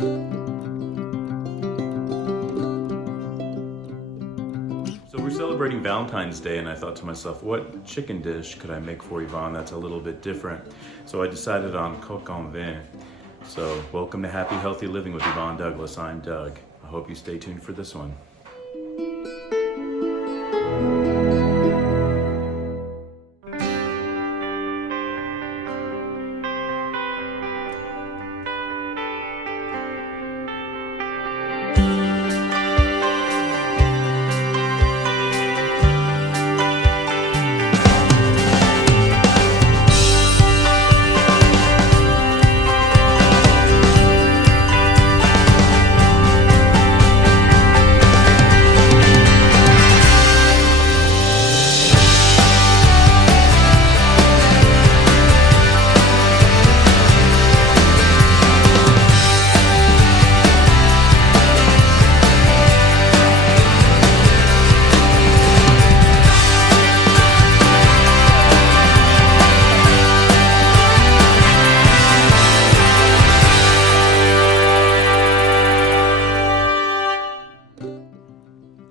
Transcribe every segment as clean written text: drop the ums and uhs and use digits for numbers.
So we're celebrating Valentine's Day, and I thought to myself, what chicken dish could I make for Yvonne that's a little bit different? So I decided on Coq Au Vin. So welcome to Happy Healthy Living with Yvonne Douglas. I'm Doug. I hope you stay tuned for this one.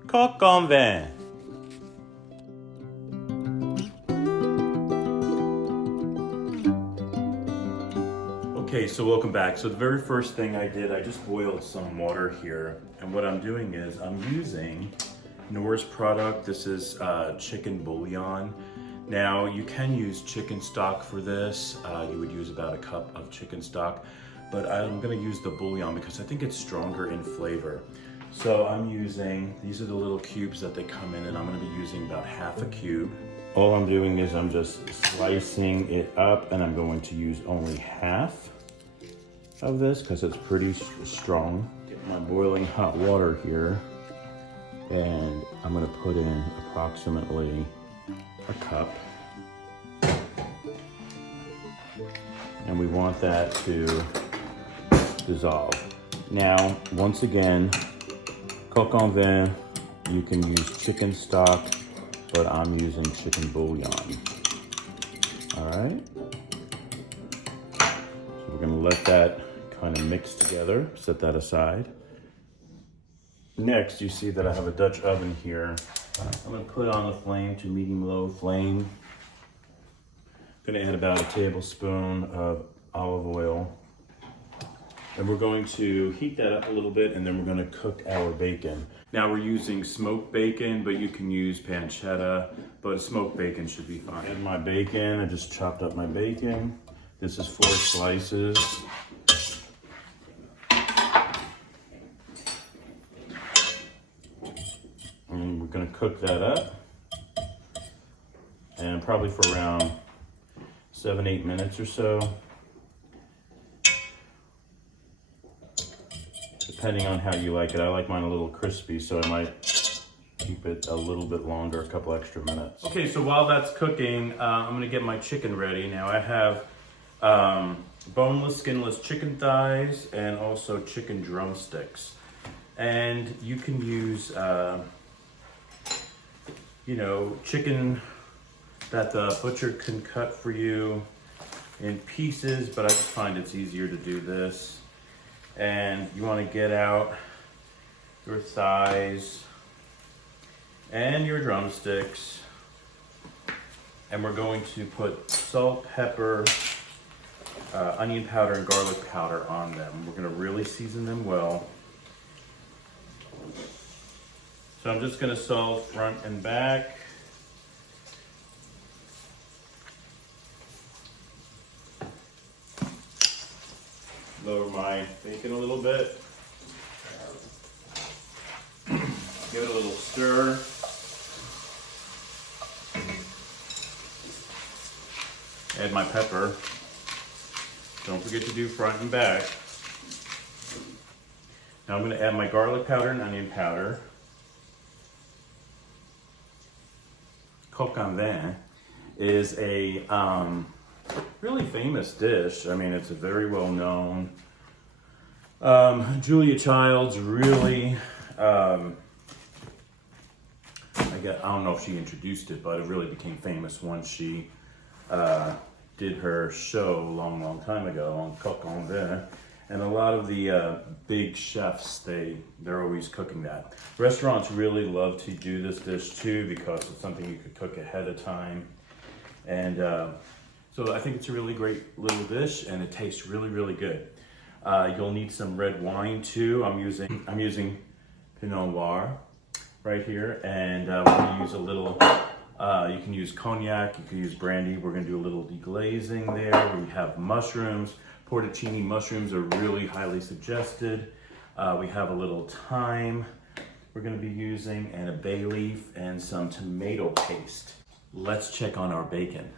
Coq Au Vin. Okay, so welcome back. So the very first thing I did, I just boiled some water here. And what I'm doing is I'm using Knorr's product. This is chicken bouillon. Now you can use chicken stock for this. You would use about a cup of chicken stock, but I'm gonna use the bouillon because I think it's stronger in flavor. So I'm using, these are the little cubes that they come in, and I'm gonna be using about half a cube. All I'm doing is I'm just slicing it up, and I'm going to use only half of this because it's pretty strong. Get my boiling hot water here, and I'm gonna put in approximately a cup. And we want that to dissolve. Now, once again, Coq Au Vin, you can use chicken stock, but I'm using chicken bouillon. All right. So we're gonna let that kind of mix together, set that aside. Next, you see that I have a Dutch oven here. I'm gonna put on the flame to medium-low flame. I'm gonna add about a tablespoon of olive oil. And we're going to heat that up a little bit, and then we're gonna cook our bacon. Now we're using smoked bacon, but you can use pancetta, but smoked bacon should be fine. And my bacon, I just chopped up my bacon. This is 4 slices. And we're gonna cook that up. And probably for around 7-8 minutes or so. Depending on how you like it. I like mine a little crispy, so I might keep it a little bit longer, a couple extra minutes. Okay, so while that's cooking, I'm gonna get my chicken ready. Now I have boneless, skinless chicken thighs and also chicken drumsticks. And you can use, chicken that the butcher can cut for you in pieces, but I just find it's easier to do this. And you want to get out your thighs and your drumsticks, and we're going to put salt, pepper, onion powder, and garlic powder on them. We're going to really season them well. So I'm just going to salt front and back. Lower my bacon a little bit. Give it a little stir. Add my pepper. Don't forget to do front and back. Now I'm going to add my garlic powder and onion powder. Coq Au Vin is a really famous dish. I mean, it's a very well known. Julia Childs really, I don't know if she introduced it, but it really became famous once she did her show a long time ago on Coq Au Vin. And a lot of the big chefs, they're always cooking that. Restaurants really love to do this dish too because it's something you could cook ahead of time. And so I think it's a really great little dish, and it tastes really, really good. You'll need some red wine too. I'm using Pinot Noir right here, and we're gonna use a little. You can use cognac, you can use brandy. We're gonna do a little deglazing there. We have mushrooms. Portocini mushrooms are really highly suggested. We have a little thyme we're gonna be using, and a bay leaf, and some tomato paste. Let's check on our bacon.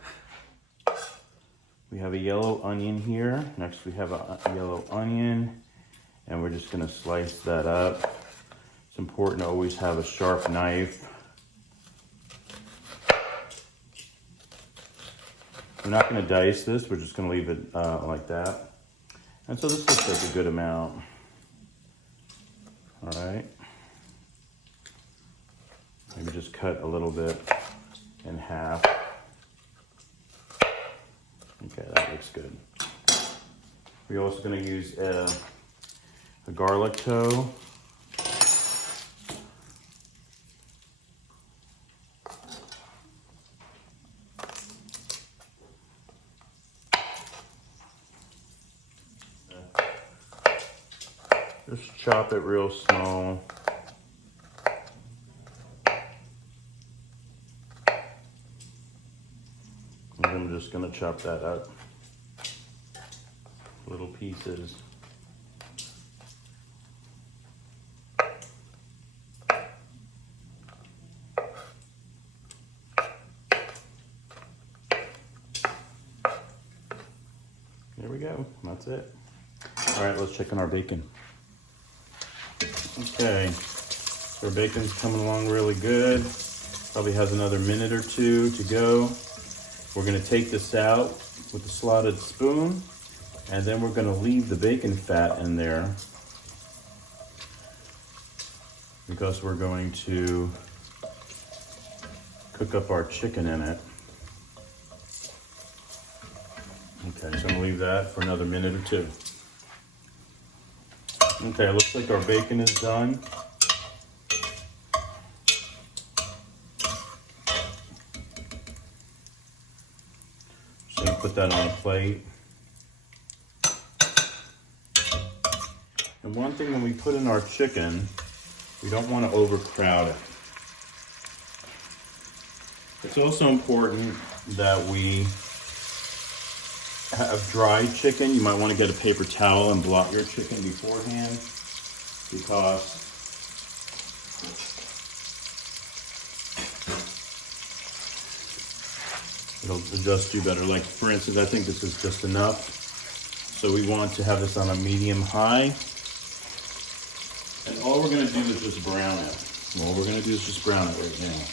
We have a yellow onion here. Next we have a yellow onion, and we're just gonna slice that up. It's important to always have a sharp knife. We're not gonna dice this, we're just gonna leave it like that. And so this looks like a good amount. All right. Maybe just cut a little bit in half. Okay, that looks good. We're also gonna use a garlic toe. Just chop it real small. And I'm just gonna chop that up, little pieces. There we go, that's it. All right, let's check on our bacon. Okay, so our bacon's coming along really good. Probably has another minute or two to go. We're gonna take this out with a slotted spoon, and then we're gonna leave the bacon fat in there because we're going to cook up our chicken in it. Okay, so I'm gonna leave that for another minute or two. Okay, it looks like our bacon is done. Just gonna put that on a plate. And one thing when we put in our chicken, we don't want to overcrowd it. It's also important that we have dried chicken. You might want to get a paper towel and blot your chicken beforehand because it'll just do better. Like for instance, I think this is just enough. So we want to have this on a medium high. And all we're gonna do is just brown it. All we're gonna do is just brown it right now.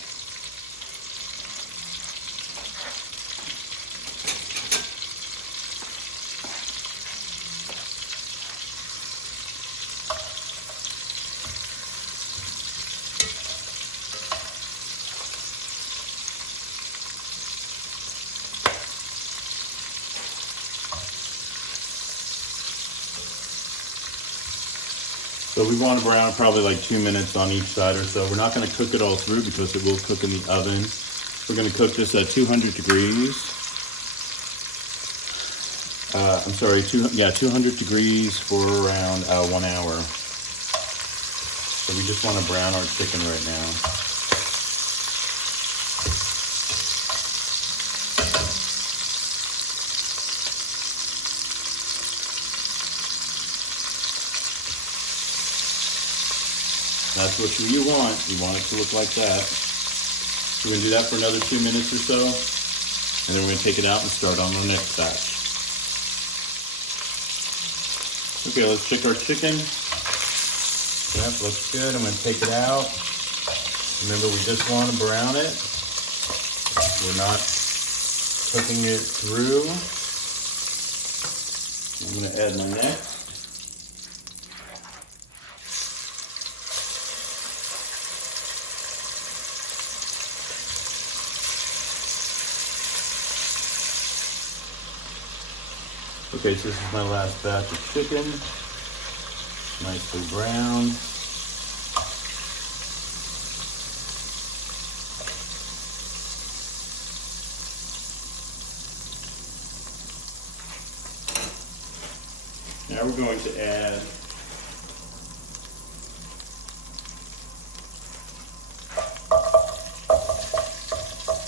So we want to brown probably like 2 minutes on each side or so. We're not going to cook it all through because it will cook in the oven. We're going to cook this at 200 degrees. 200 degrees for around 1 hour. So we just want to brown our chicken right now. That's what you want. You want it to look like that. We're going to do that for another 2 minutes or so. And then we're going to take it out and start on our next batch. Okay, let's check our chicken. Yep, looks good. I'm going to take it out. Remember, we just want to brown it. We're not cooking it through. I'm going to add my next. Okay, so this is my last batch of chicken. Nicely browned. Now we're going to add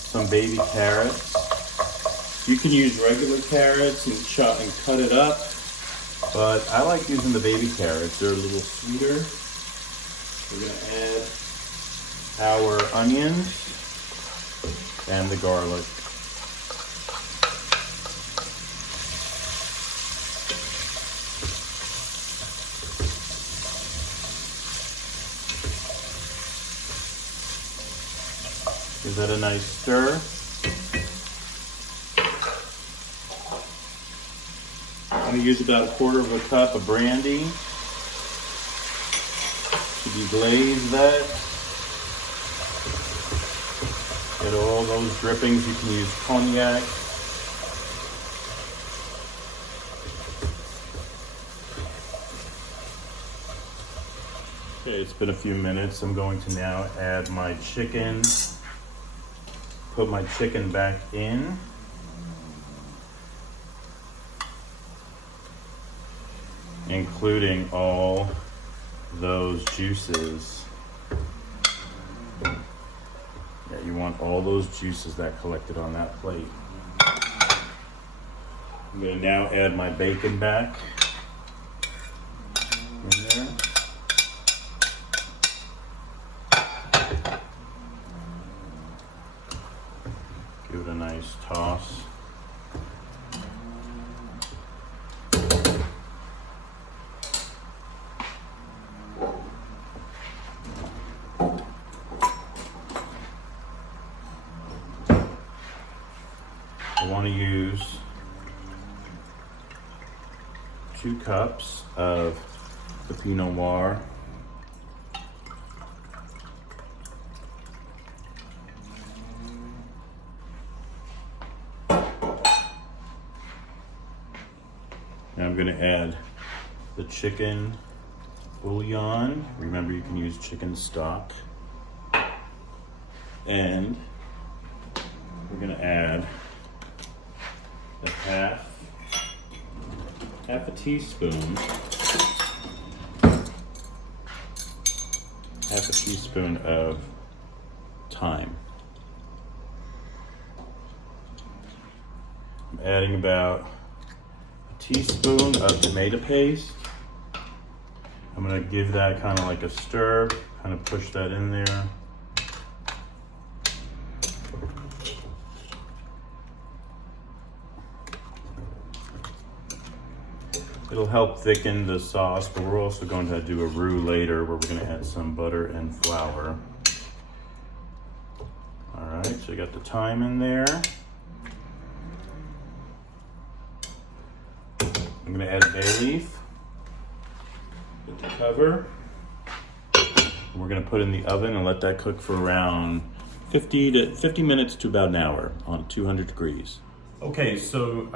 some baby carrots. You can use regular carrots and chop and cut it up, but I like using the baby carrots. They're a little sweeter. We're gonna add our onions and the garlic. Give that a nice stir. I'm going to use about 1/4 cup of brandy to deglaze that. Get all those drippings. You can use cognac. Okay, it's been a few minutes. I'm going to now add my chicken. Put my chicken back in. Including all those juices. Yeah, you want all those juices that collected on that plate. I'm gonna now add my bacon back in there. Give it a nice toss. I want to use 2 cups of the Pinot Noir. Now I'm going to add the chicken bouillon. Remember, you can use chicken stock. And we're going to add half a teaspoon of thyme. I'm adding about a teaspoon of tomato paste. I'm going to give that kind of like a stir, kind of push that in there. It'll help thicken the sauce, but we're also going to do a roux later where we're going to add some butter and flour. All right, so you got the thyme in there. I'm going to add bay leaf with the cover. We're going to put in the oven and let that cook for around 50 minutes to about an hour on 200 degrees. Okay, so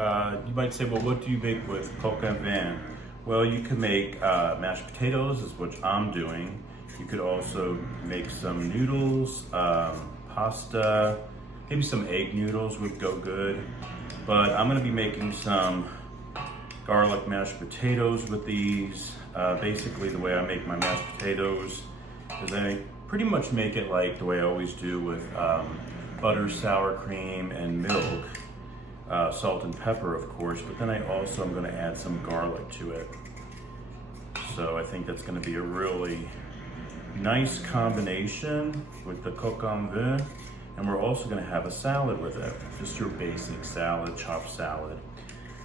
you might say, well, what do you make with Coq Au Vin? Well, you can make mashed potatoes, is what I'm doing. You could also make some noodles, pasta, maybe some egg noodles would go good. But I'm gonna be making some garlic mashed potatoes with these. Basically, the way I make my mashed potatoes is I pretty much make it like the way I always do with butter, sour cream, and milk. Salt and pepper, of course, but then I also am going to add some garlic to it. So I think that's going to be a really nice combination with the Coq Au Vin. And we're also going to have a salad with it, just your basic salad, chopped salad.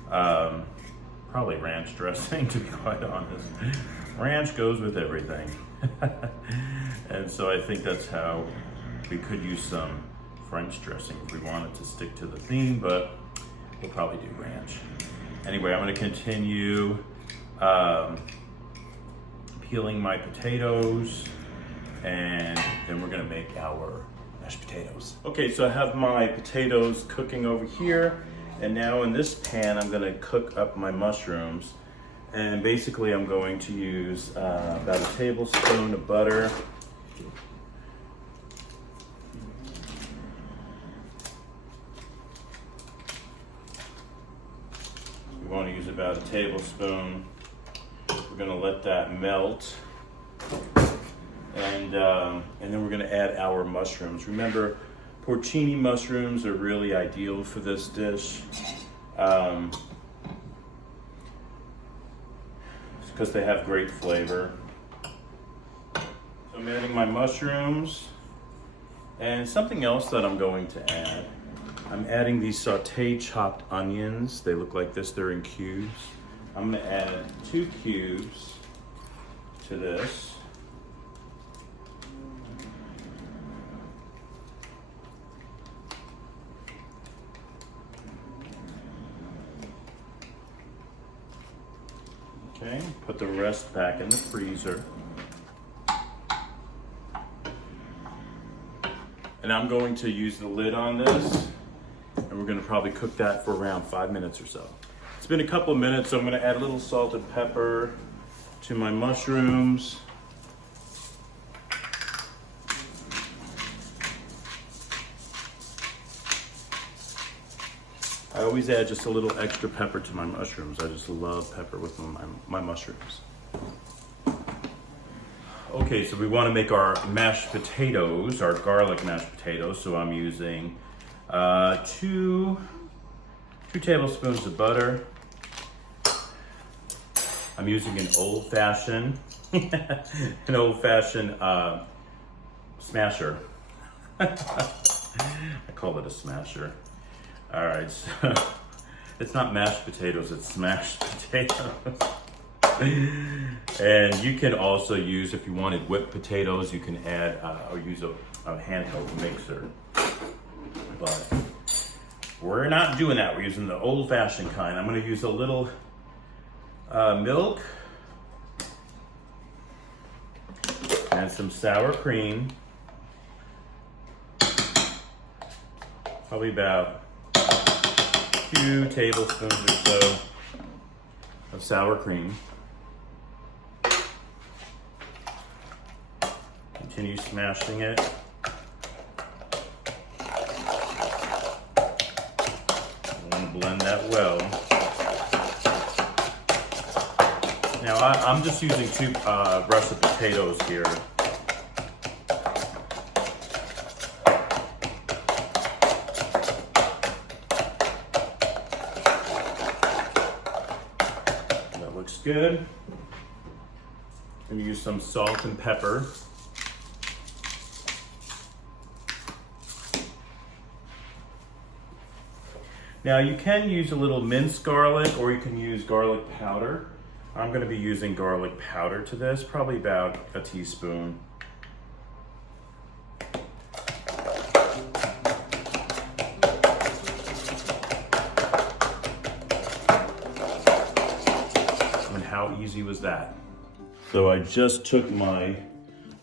Probably ranch dressing, to be quite honest. Ranch goes with everything. And so I think that's how we could use some French dressing if we wanted to stick to the theme, but we'll probably do ranch. Anyway, I'm gonna continue peeling my potatoes, and then we're gonna make our mashed potatoes. Okay, so I have my potatoes cooking over here, And now in this pan, I'm gonna cook up my mushrooms. And basically I'm going to use about a tablespoon of butter. We want to use about a tablespoon. We're gonna let that melt. And then we're gonna add our mushrooms. Remember, porcini mushrooms are really ideal for this dish. Because they have great flavor. So I'm adding my mushrooms. And something else that I'm going to add, I'm adding these sauteed chopped onions. They look like this, they're in cubes. I'm gonna add 2 cubes to this. Okay, put the rest back in the freezer. And I'm going to use the lid on this, and we're gonna probably cook that for around 5 minutes or so. It's been a couple of minutes, so I'm gonna add a little salt and pepper to my mushrooms. I always add just a little extra pepper to my mushrooms. I just love pepper with my mushrooms. Okay, so we want to make our mashed potatoes, our garlic mashed potatoes. So I'm using 2 tablespoons of butter. I'm using an old-fashioned, smasher. I call it a smasher. All right, so it's not mashed potatoes, it's smashed potatoes. And you can also use, if you wanted whipped potatoes, you can add or use a handheld mixer. But we're not doing that, we're using the old-fashioned kind. I'm gonna use a little milk and some sour cream. Probably about 2 tablespoons or so of sour cream. Continue smashing it. I want to blend that well. Now I'm just using 2 russet potatoes here. Looks good. I'm gonna use some salt and pepper. Now you can use a little minced garlic, or you can use garlic powder. I'm gonna be using garlic powder to this, probably about a teaspoon. How easy was that? So I just took my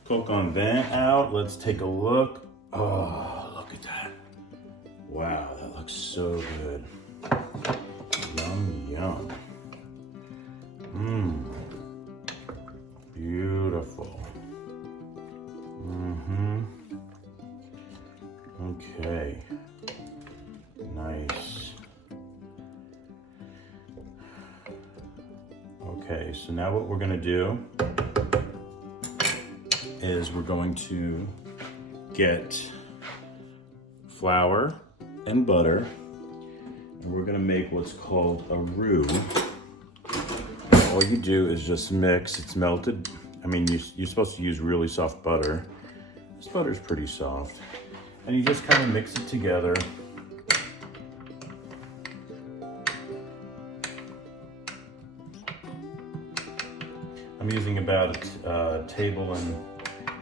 Coq Au Vin out. Let's take a look. Oh, look at that. Wow, that looks so good. Yum, yum. Mmm. Beautiful. Mm-hmm. Okay. Nice. Okay, so now what we're gonna do is we're going to get flour and butter, and we're gonna make what's called a roux. All you do is just mix, it's melted. I mean, you're supposed to use really soft butter. This butter's pretty soft. And you just kind of mix it together. I'm using about a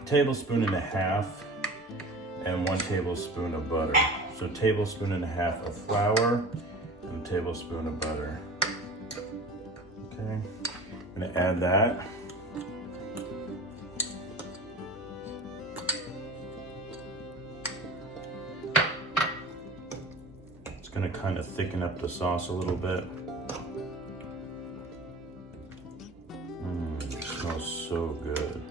tablespoon and a half and 1 tablespoon of butter. So a tablespoon and a half of flour and a tablespoon of butter. Okay, I'm gonna add that. gonna kind of thicken up the sauce a little bit. It smells so good.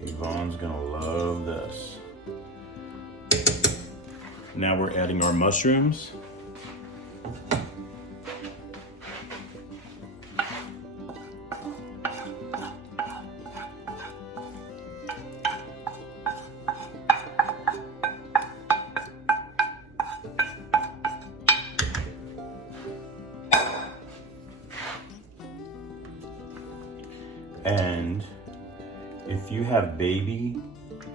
Yvonne's gonna love this. Now we're adding our mushrooms. And if you have baby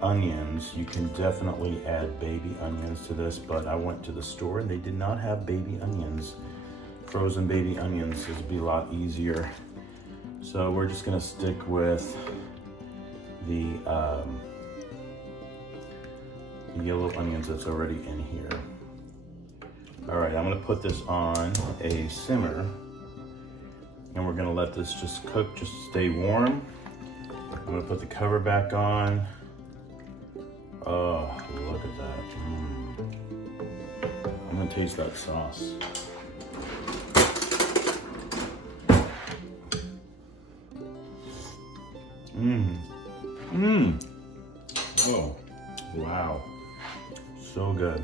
onions, you can definitely add baby onions to this, but I went to the store and they did not have baby onions. Frozen baby onions would be a lot easier. So we're just gonna stick with the yellow onions that's already in here. All right, I'm gonna put this on a simmer and we're gonna let this just cook, just stay warm. I'm gonna put the cover back on. Oh, look at that. I'm gonna taste that sauce. Oh, wow. So good.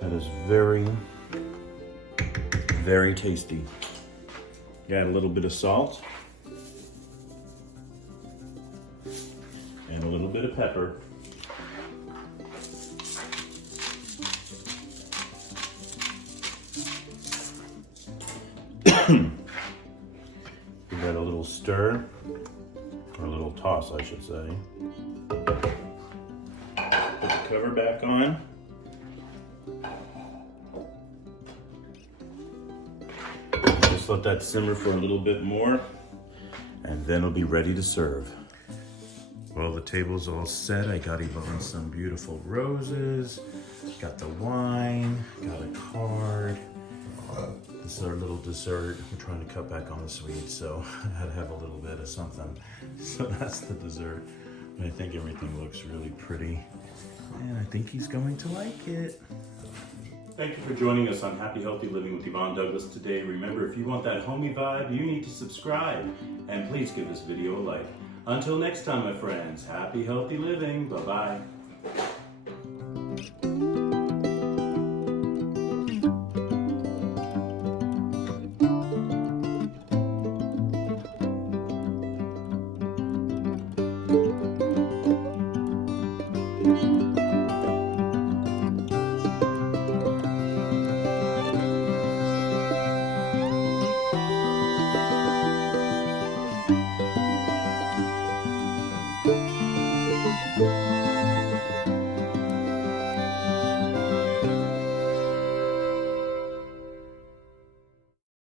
That is very, very tasty. Add a little bit of salt and a little bit of pepper. Give that a little stir, or a little toss, I should say. Put the cover back on. Just let that simmer for a little bit more, and then it'll be ready to serve. Well, the table's all set. I got Yvonne some beautiful roses, got the wine, got a card. This is our little dessert. We're trying to cut back on the sweets, so I had to have a little bit of something. So that's the dessert. I think everything looks really pretty, and I think he's going to like it. Thank you for joining us on Happy Healthy Living with Yvonne Douglas today. Remember, if you want that homey vibe, you need to subscribe, and please give this video a like. Until next time, my friends, happy healthy living. Bye-bye.